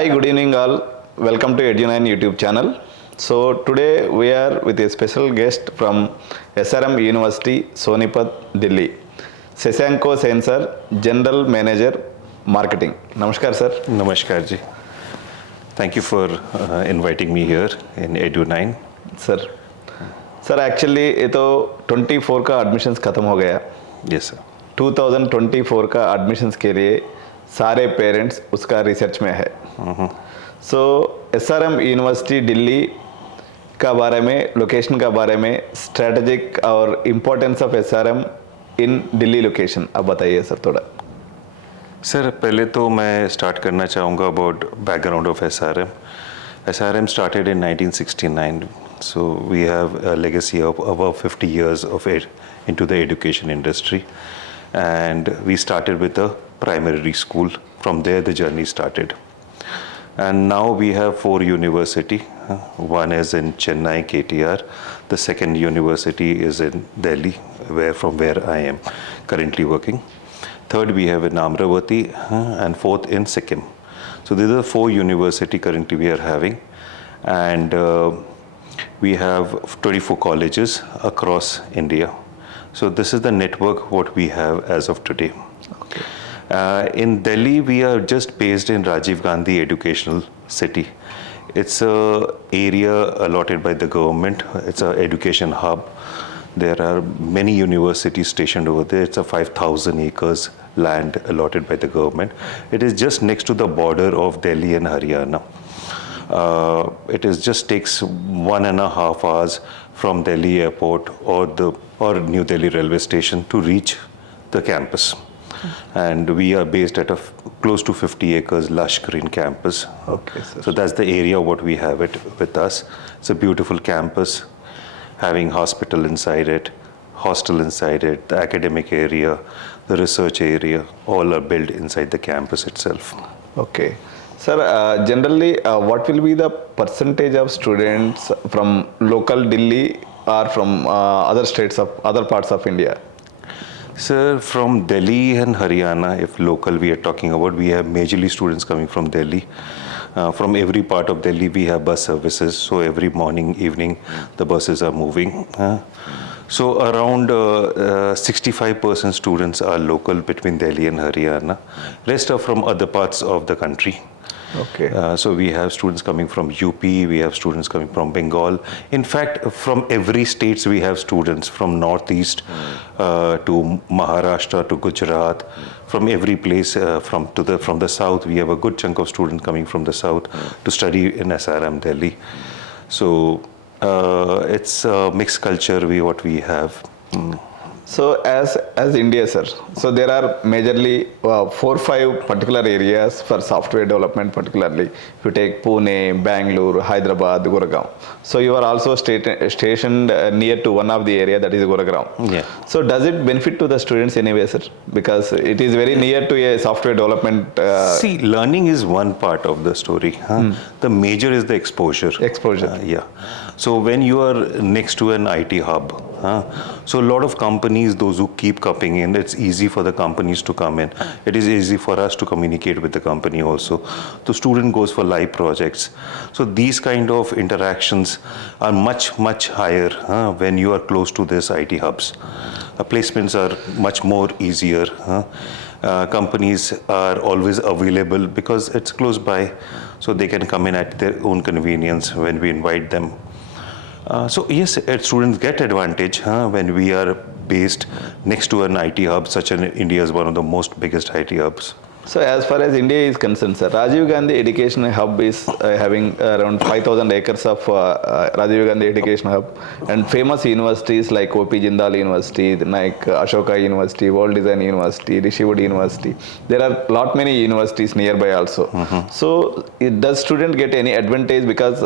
Hi, good evening all. Welcome to Edu9 YouTube channel. So today we are with a special guest from SRM University Sonipat, Delhi. Sasanko Sen sir, General Manager, Marketing. Namaskar sir. Namaskar ji. Thank you for inviting me here in Edu9. Sir actually ये तो 24 का admissions ख़त्म हो गया. Yes sir. 2024 का admissions के लिए सारे पेरेंट्स उसका रिसर्च में है. सो SRM यूनिवर्सिटी दिल्ली का बारे में, लोकेशन का बारे में, स्ट्रेटेजिक और importance of SRM in Delhi location आप बताइए सर थोड़ा. सर पहले तो मैं स्टार्ट करना चाहूँगा about background of SRM. SRM started in 1969, so we have a legacy of above 50 years of it into the education industry, and we started with a primary school. From there the journey started, and now we have 4 universities. One is in Chennai, KTR. The second university is in Delhi, from where I am currently working. Third we have in Amravati, and fourth in Sikkim. So these are the 4 universities currently we are having, and we have 24 colleges across India. So this is the network what we have as of today. Okay. In Delhi, we are just based in Rajiv Gandhi Educational City. It's a area allotted by the government. It's an education hub. There are many universities stationed over there. It's a 5,000 acres land allotted by the government. It is just next to the border of Delhi and Haryana. It is just takes 1.5 hours from Delhi airport or New Delhi railway station to reach the campus. And we are based at close to 50 acres lush green campus. Okay, sir. So that's the area what we have it with us. It's a beautiful campus, having hospital inside it, hostel inside it, the academic area, the research area, all are built inside the campus itself. Okay. Sir, generally, what will be the percentage of students from local Delhi or from other states of other parts of India? Sir, from Delhi and Haryana, if local we are talking about, we have majorly students coming from Delhi. From every part of Delhi, we have bus services. So every morning, evening, the buses are moving. So around 65% students are local between Delhi and Haryana. Rest are from other parts of the country. Okay. So we have students coming from UP, we have students coming from Bengal. In fact, from every states we have students from Northeast to Maharashtra to Gujarat. From every place, from the south, we have a good chunk of students coming from the south to study in SRM Delhi. So it's a mixed culture what we have. So as India, sir, so there are majorly 4-5 particular areas for software development, particularly if you take Pune, Bangalore, Hyderabad, Gurgaon. So you are also stationed near to one of the area, that is Gurgaon. Yeah. So does it benefit to the students anyway, sir? Because it is very near to a software development. See, learning is one part of the story. The major is the exposure. Yeah. So when you are next to an IT hub, so a lot of companies, those who keep coming in, it's easy for the companies to come in. It is easy for us to communicate with the company also. The student goes for live projects. So these kind of interactions are much, much higher when you are close to these IT hubs. Placements are much more easier. Companies are always available because it's close by, so they can come in at their own convenience when we invite them. So yes, students get advantage when we are based next to an IT hub, such as India is one of the most biggest IT hubs. So as far as India is concerned, sir, Rajiv Gandhi Education Hub is having around 5,000 acres of Rajiv Gandhi Education Hub, and famous universities like O.P. Jindal University, like Ashoka University, World Design University, Rishiwood University. There are lot many universities nearby also. So does student get any advantage because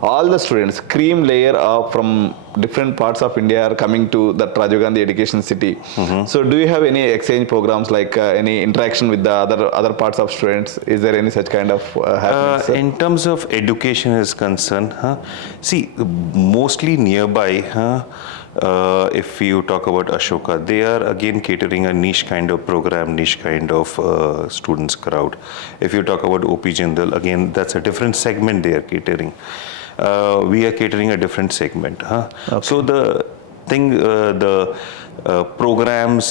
all the students, cream layer of from different parts of India are coming to that Rajiv Gandhi Education City. So do you have any exchange programs, like any interaction with the other parts of students? Is there any such kind of happening? In terms of education is concerned, see, mostly nearby, If you talk about Ashoka, they are again catering a niche kind of program, niche kind of students crowd. If you talk about OP Jindal, again, that's a different segment they are catering. We are catering a different segment. Huh? Okay. So the thing, programs,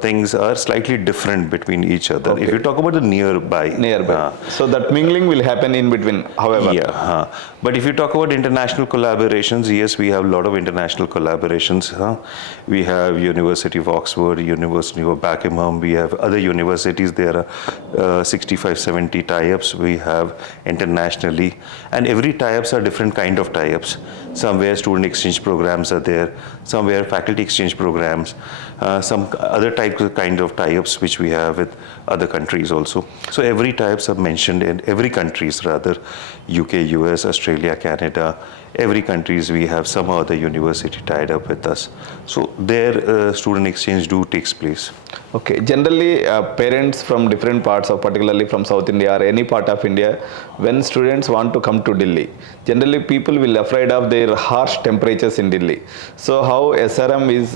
things are slightly different between each other. Okay. If you talk about the nearby. So that mingling will happen in between, however. Yeah, but if you talk about international collaborations, yes, we have a lot of international collaborations. We have University of Oxford, University of Buckingham, we have other universities. There are 65, 70 tie-ups we have internationally, and every tie-ups are different kind of tie-ups. Somewhere student exchange programs are there, somewhere faculty exchange programs, some other kind of tie-ups which we have with other countries also. So every tie-ups are mentioned in every countries rather, UK, US, Australia, Canada, every countries we have some other university tied up with us. So their student exchange takes place. Okay. Generally, parents from different parts of, particularly from South India or any part of India, when students want to come to Delhi, generally people will afraid of their harsh temperatures in Delhi. So how SRM is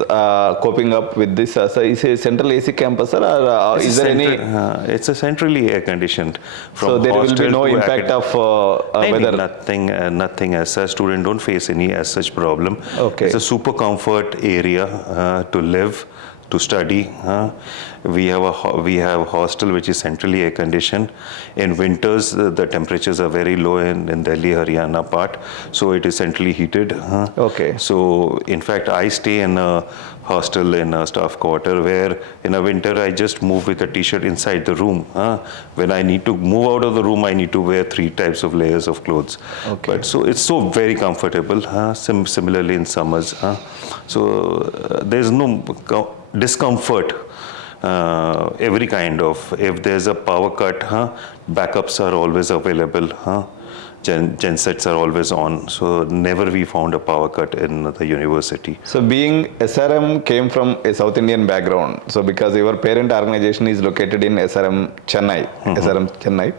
coping up with this? So is it central AC campus, or is there any? It's a centrally air conditioned. So there will be no impact of weather. Nothing as such. Students don't face any as such problem. Okay. It's a super comfort area to live, to study. We have hostel which is centrally air conditioned. In winters, the temperatures are very low in Delhi, Haryana part, so it is centrally heated. Okay. So in fact, I stay in a hostel in a staff quarter where in a winter I just move with a t-shirt inside the room. When I need to move out of the room, I need to wear 3 types of layers of clothes. Okay. But so it's so very comfortable. Similarly in summers. So there's no discomfort. Every kind of, if there's a power cut, backups are always available. Gensets are always on, so never we found a power cut in the university. So being SRM came from a South Indian background, so because your parent organization is located in SRM Chennai, SRM Chennai.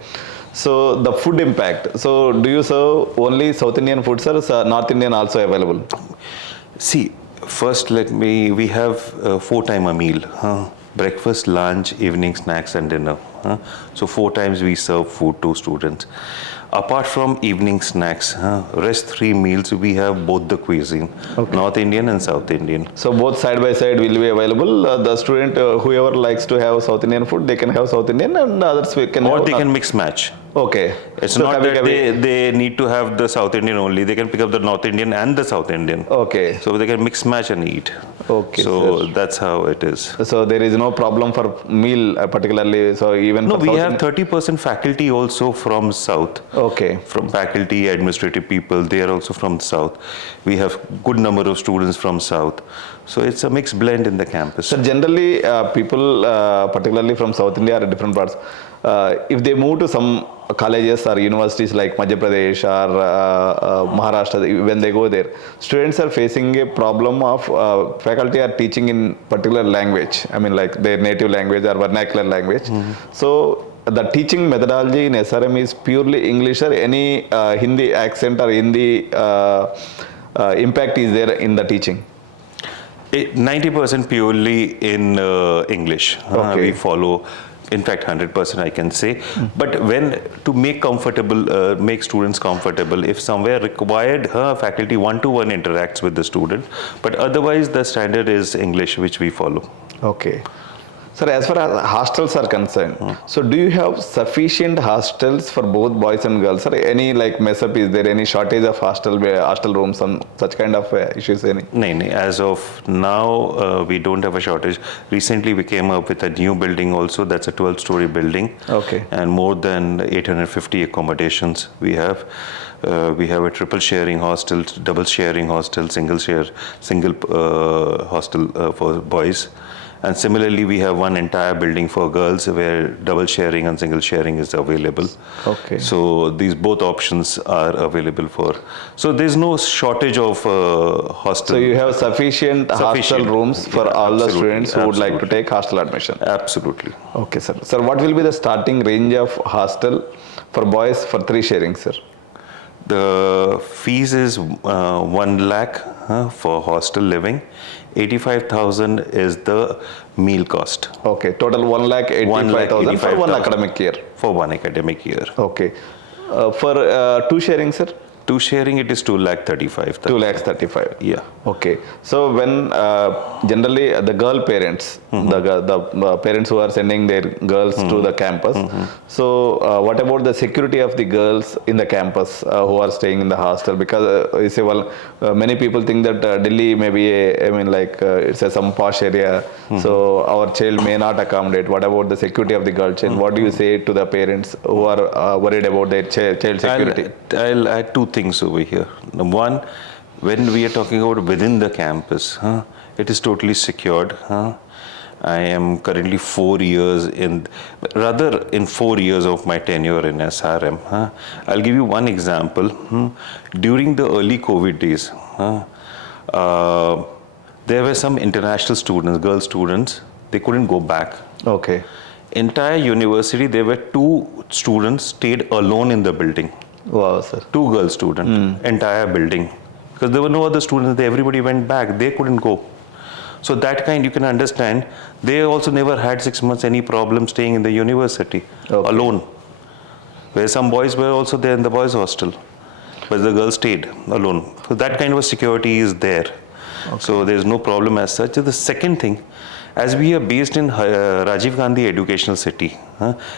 So the food impact, so do you serve only South Indian foods, or North Indian also available? See, first we have 4-time a meal. Breakfast, lunch, evening snacks and dinner. So 4 times we serve food to students. Apart from evening snacks, rest 3 meals we have both the cuisine, okay. North Indian and South Indian. So both side by side will be available. The student, whoever likes to have South Indian food, they can have South Indian, and others can or have they can mix match. Okay. It's so not that they need to have the South Indian only. They can pick up the North Indian and the South Indian. Okay. So they can mix match and eat. Okay. So that's how it is. So there is no problem for meal particularly. So even no, for we South have 30% faculty also from South. Okay. From faculty, administrative people, they are also from South. We have good number of students from South. So it's a mixed blend in the campus. So generally, people, particularly from South India or different parts, if they move to some colleges or universities like Madhya Pradesh or Maharashtra, when they go there, students are facing a problem of faculty are teaching in particular language. I mean, like their native language or vernacular language. So the teaching methodology in SRM is purely English, or any Hindi accent or Hindi impact is there in the teaching? 90% purely in English. Okay. We follow, in fact 100% I can say. But when to make comfortable, make students comfortable, if somewhere required, faculty one-to-one interacts with the student. But otherwise the standard is English which we follow. Okay. Sir, as far as hostels are concerned, so do you have sufficient hostels for both boys and girls? Or any like mess up, is there any shortage of hostel rooms, some such kind of issues? Any? No, as of now, we don't have a shortage. Recently, we came up with a new building also. That's a 12-story building. Okay. And more than 850 accommodations we have. We have a triple sharing hostel, double sharing hostel, single hostel for boys. And similarly, we have one entire building for girls where double sharing and single sharing is available. Okay. So these both options are available for. So there's no shortage of hostel. So you have sufficient hostel rooms for all the students who would like to take hostel admission. Absolutely. Okay, sir. Sir, what will be the starting range of hostel for boys for 3 sharing, sir? The fees is 1 lakh for hostel living. 85,000 is the meal cost. Okay, total 1,85,000 for one 1,85,000. academic year. For one academic year. Okay. For two sharing, sir? Two sharing, it is 2,35,000. 2,35,000. Yeah. Okay. So when generally the girl parents, the parents who are sending their girls to the campus. So what about the security of the girls in the campus who are staying in the hostel? Because you say, well, many people think that Delhi may be it's some posh area. So our child may not accommodate. What about the security of the girl child? What do you say to the parents who are worried about their child security? I'll add two things over here. Number one, when we are talking about within the campus, it is totally secured. I am currently 4 years in 4 years of my tenure in SRM. I'll give you one example. During the early COVID days, there were some international students, girl students, they couldn't go back. Okay. Entire university, there were 2 students stayed alone in the building. Wow, sir. 2 girl students, entire building. Because there were no other students, everybody went back, they couldn't go. So that kind, you can understand, they also never had 6 months any problem staying in the university alone. Where some boys were also there in the boys' hostel, but the girls stayed alone. So that kind of security is there. So there's no problem as such. The second thing, as we are based in Rajiv Gandhi Educational City,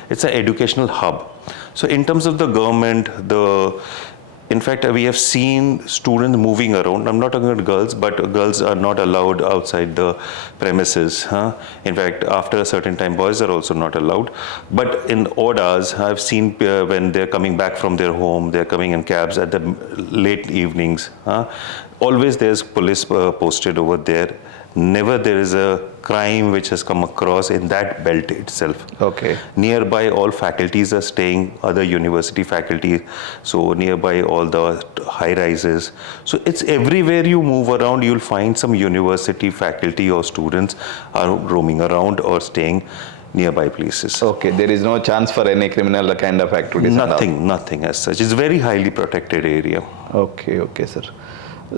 it's an educational hub. So in terms of the government, in fact, we have seen students moving around. I'm not talking about girls, but girls are not allowed outside the premises. In fact, after a certain time, boys are also not allowed. But in odd hours, I've seen when they're coming back from their home, they're coming in cabs at the late evenings. Always there's police posted over there. Never there is a crime which has come across in that belt itself. Okay. Nearby all faculties are staying, other university faculty, so nearby all the high rises. So it's everywhere you move around, you'll find some university faculty or students are roaming around or staying nearby places. Okay, there is no chance for any criminal kind of activities? Nothing as such. It's a very highly protected area. Okay, sir.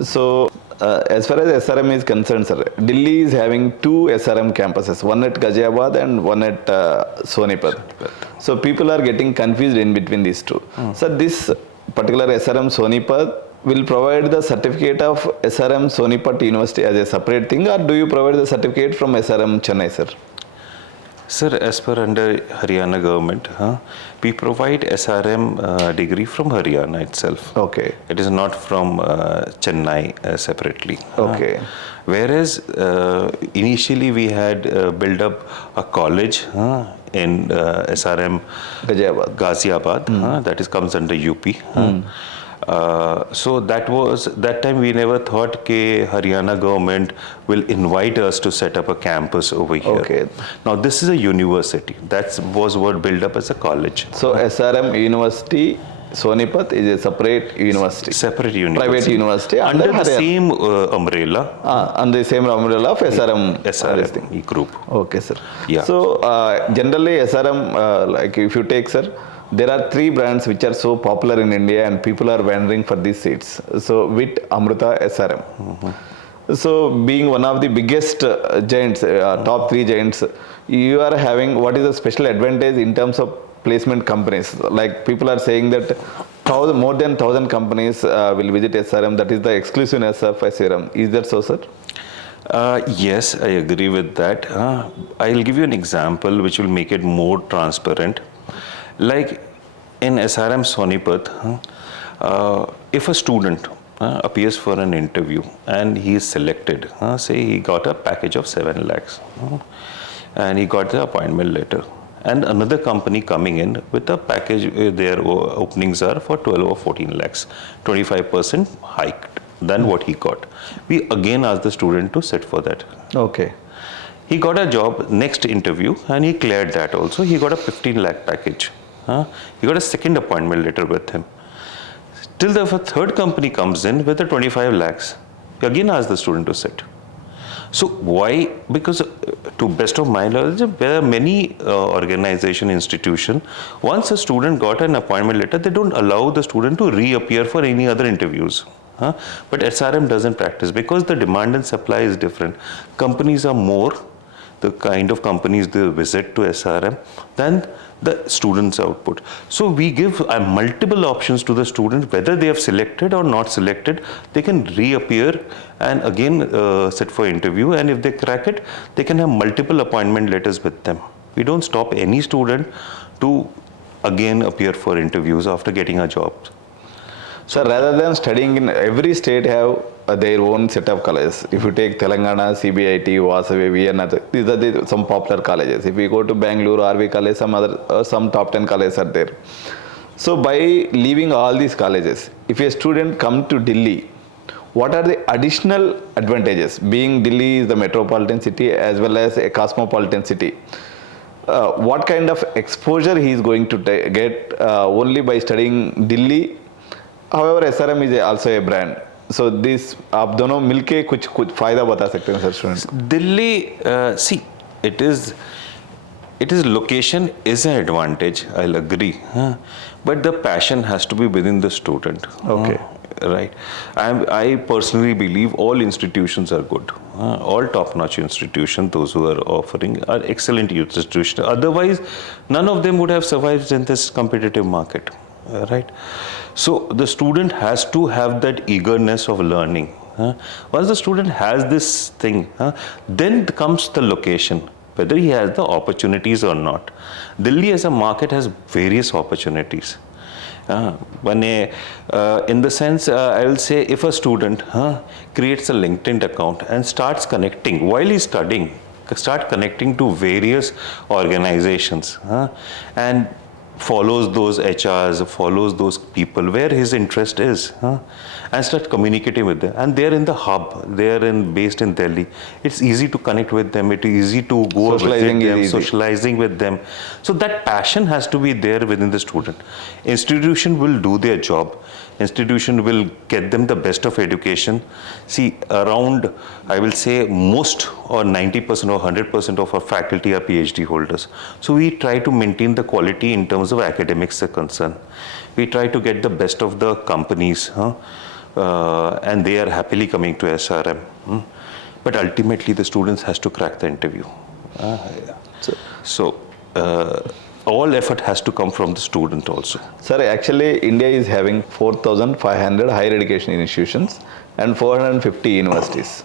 So, as far as SRM is concerned, sir, Delhi is having 2 SRM campuses, one at Ghaziabad and one at Sonipat. So, people are getting confused in between these two. So, this particular SRM Sonipat will provide the certificate of SRM Sonipat University as a separate thing, or do you provide the certificate from SRM Chennai, sir? Sir, as per under Haryana government, we provide SRM degree from Haryana itself. Okay. It is not from Chennai separately. Okay. Whereas initially we had built up a college in SRM Ghaziabad, that is comes under UP. So that time we never thought that Haryana government will invite us to set up a campus over here. Okay. Now this is a university. That was what built up as a college. So SRM University Sonipat is a separate university. Separate university. Private university under the same umbrella. Under the same umbrella of SRM group. Okay, sir. Yeah. So generally SRM, like if you take, sir, there are 3 brands which are so popular in India and people are wondering for these seats. So with Amrita SRM. So being one of the biggest giants, top 3 giants, you are having, what is the special advantage in terms of placement companies? Like people are saying that more than 1,000 companies will visit SRM. That is the exclusiveness of SRM. Is that so, sir? Yes, I agree with that. I'll give you an example which will make it more transparent. Like in SRM Sonipat, if a student appears for an interview and he is selected, say he got a package of 7 lakhs and he got the appointment letter, and another company coming in with a package, their openings are for 12 or 14 lakhs, 25% hiked than what he got. We again ask the student to sit for that. Okay. He got a job next interview and he cleared that also. He got a 15 lakh package. He got a second appointment letter with him. Till the third company comes in with the 25 lakhs. He again asks the student to sit. So why? Because to best of my knowledge, there are many organization, institution, once a student got an appointment letter, they don't allow the student to reappear for any other interviews. But SRM doesn't practice because the demand and supply is different. Companies are more, the kind of companies they visit to SRM than the students' output. So we give multiple options to the students, whether they have selected or not selected, they can reappear and again sit for interview, and if they crack it, they can have multiple appointment letters with them. We don't stop any student to again appear for interviews after getting a job. So rather than studying in every state have their own set of colleges. If you take Telangana, CBIT, Vasavi, Vienna, these are some popular colleges. If we go to Bangalore, RV College, some top 10 colleges are there. So by leaving all these colleges, if a student come to Delhi, what are the additional advantages? Being Delhi is the metropolitan city as well as a cosmopolitan city. What kind of exposure he is going to get only by studying Delhi? However, SRM is also a brand. So this आप दोनों मिलके कुछ फायदा बता सकते हैं sir students को? Delhi, see, it is location is an advantage. I'll agree, but the passion has to be within the student. Okay. Right. I personally believe all institutions are good. All top-notch institutions, those who are offering, are excellent institutions. Otherwise, none of them would have survived in this competitive market. Right. So the student has to have that eagerness of learning. Once the student has this thing, then comes the location, whether he has the opportunities or not. Delhi as a market has various opportunities. In the sense, I will say, if a student creates a LinkedIn account and starts connecting while he's studying, start connecting to various organizations and follows those HRs, follows those people where his interest is, and start communicating with them. And they're in the hub, based in Delhi. It's easy to connect with them, it's easy to go visit them, socializing with them. So that passion has to be there within the student. Institution will do their job. Institution will get them the best of education. See, around, I will say, most or 90% or 100% of our faculty are PhD holders. So we try to maintain the quality in terms of academics are concerned. We try to get the best of the companies, and they are happily coming to SRM. But ultimately, the students has to crack the interview. So all effort has to come from the student also. Sir, actually India is having 4,500 higher education institutions and 450 universities.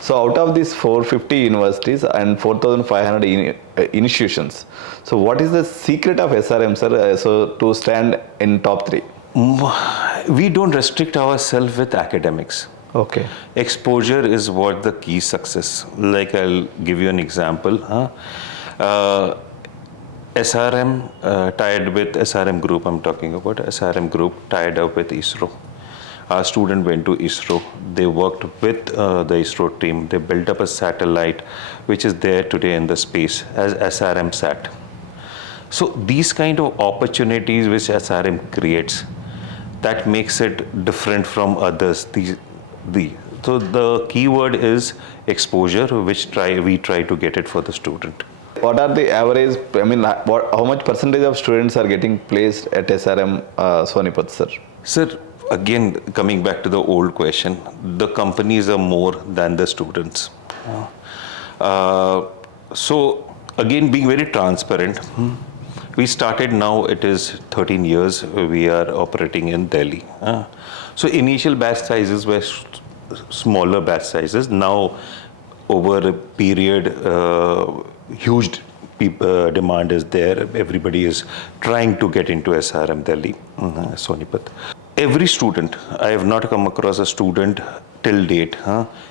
So out of these 450 universities and 4,500 institutions, so what is the secret of SRM, sir, so to stand in top 3? We don't restrict ourselves with academics. Okay. Exposure is what the key success. Like, I'll give you an example. SRM tied with SRM group, I'm talking about SRM group tied up with ISRO. Our student went to ISRO. They worked with the ISRO team. They built up a satellite which is there today in the space as SRM Sat. So these kind of opportunities which SRM creates, that makes it different from others. So the key word is exposure, which we try to get it for the student. What are the average, how much percentage of students are getting placed at SRM Sonipat, sir? Sir, again, coming back to the old question, the companies are more than the students. So, again, being very transparent, we started now, it is 13 years we are operating in Delhi. So, initial batch sizes were smaller batch sizes. Now, over a period, huge demand is there. Everybody is trying to get into SRM Delhi, Sonipat. Every student, I have not come across a student till date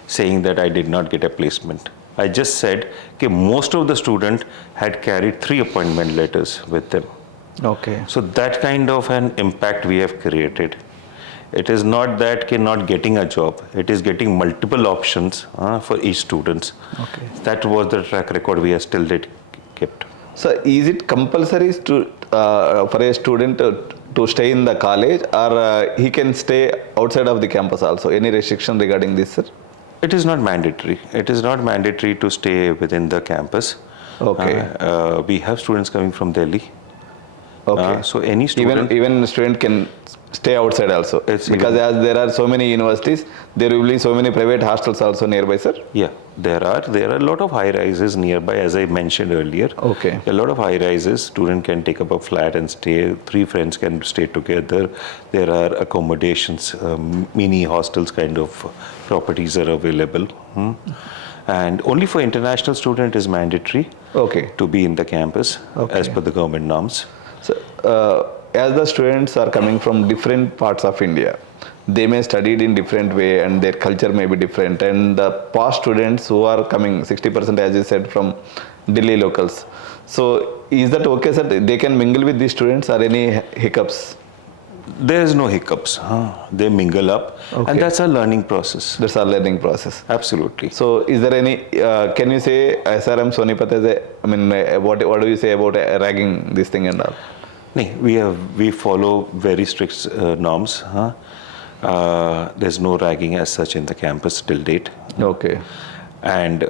saying that I did not get a placement. I just said that most of the students had carried 3 appointment letters with them. Okay. So that kind of an impact we have created. It is not that not getting a job, it is getting multiple options for each student. Okay. That was the track record we have still kept. So is it compulsory for a student to stay in the college, or he can stay outside of the campus also? Any restriction regarding this, sir? It is not mandatory. It is not mandatory to stay within the campus. Okay. We have students coming from Delhi. Okay. So any student. Even student can stay outside also. It's Because even- as there are so many universities, there will be so many private hostels also nearby, sir. Yeah, there are a lot of high rises nearby, as I mentioned earlier. Okay. A lot of high rises. Student can take up a flat and stay. 3 friends can stay together. There are accommodations, mini hostels kind of properties are available. And only for international student is mandatory Okay. to be in the campus as per the government norms. So, as the students are coming from different parts of India, they may studied in different way and their culture may be different. And the past students who are coming, 60% as you said, from Delhi locals. So, is that okay, sir? They can mingle with these students or any hiccups? There is no hiccups. They mingle up, Okay. and that's a learning process. That's our learning process. Absolutely. So, is there any? Can you say SRM Sonipat as a? I mean, what do you say about ragging this thing and all? We follow very strict norms. There's no ragging as such in the campus till date. Okay. And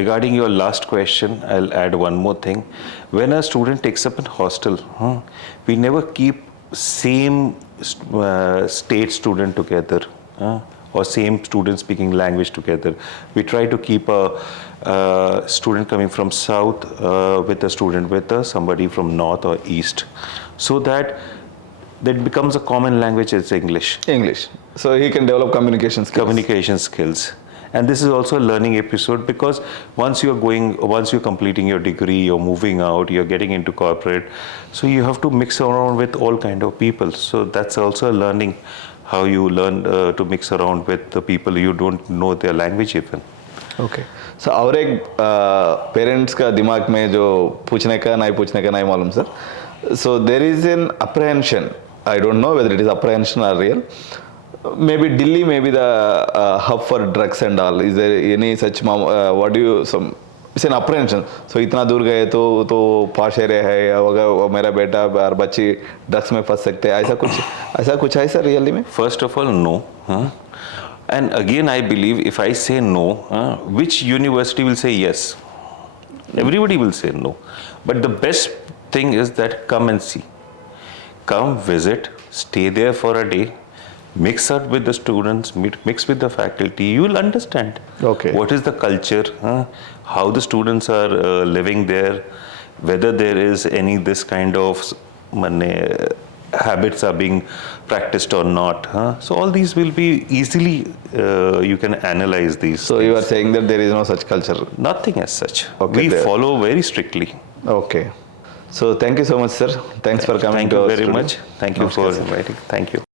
regarding your last question, I'll add one more thing. When a student takes up a hostel, we never keep same state student together or same student speaking language together. We try to keep a student coming from south with a student with somebody from north or east, so that becomes a common language is English. English. So he can develop communication skills. Communication skills. And this is also a learning episode, because once you're completing your degree, you're moving out, you're getting into corporate, so you have to mix around with all kind of people. So that's also a learning, how you learn to mix around with the people you don't know their language even. Okay so और एक parents का दिमाग में जो पूछने का नहीं मालूम sir so there is an apprehension I don't know whether it is apprehension or real may be Delhi may be the hub for drugs and all is there any such what do you some it's an apprehension so इतना दूर गए तो पाश area है अगर मेरा बेटा और बच्ची ड्रग्स में फंस सकते हैं ऐसा कुछ है सर रियली में first of all know And again, I believe if I say no, which university will say yes? Everybody will say no. But the best thing is that come and see. Come visit, stay there for a day, mix up with the students, mix with the faculty. You will understand what is the culture, how the students are living there, whether there is any this kind of habits are being practiced or not. So all these will be easily, you can analyze these. So you are saying that there is no such culture? Nothing as such. Okay, we follow very strictly. Okay. So thank you so much, sir. Thanks for coming to our Thank you very studio. much. Thank you for inviting. Thank you.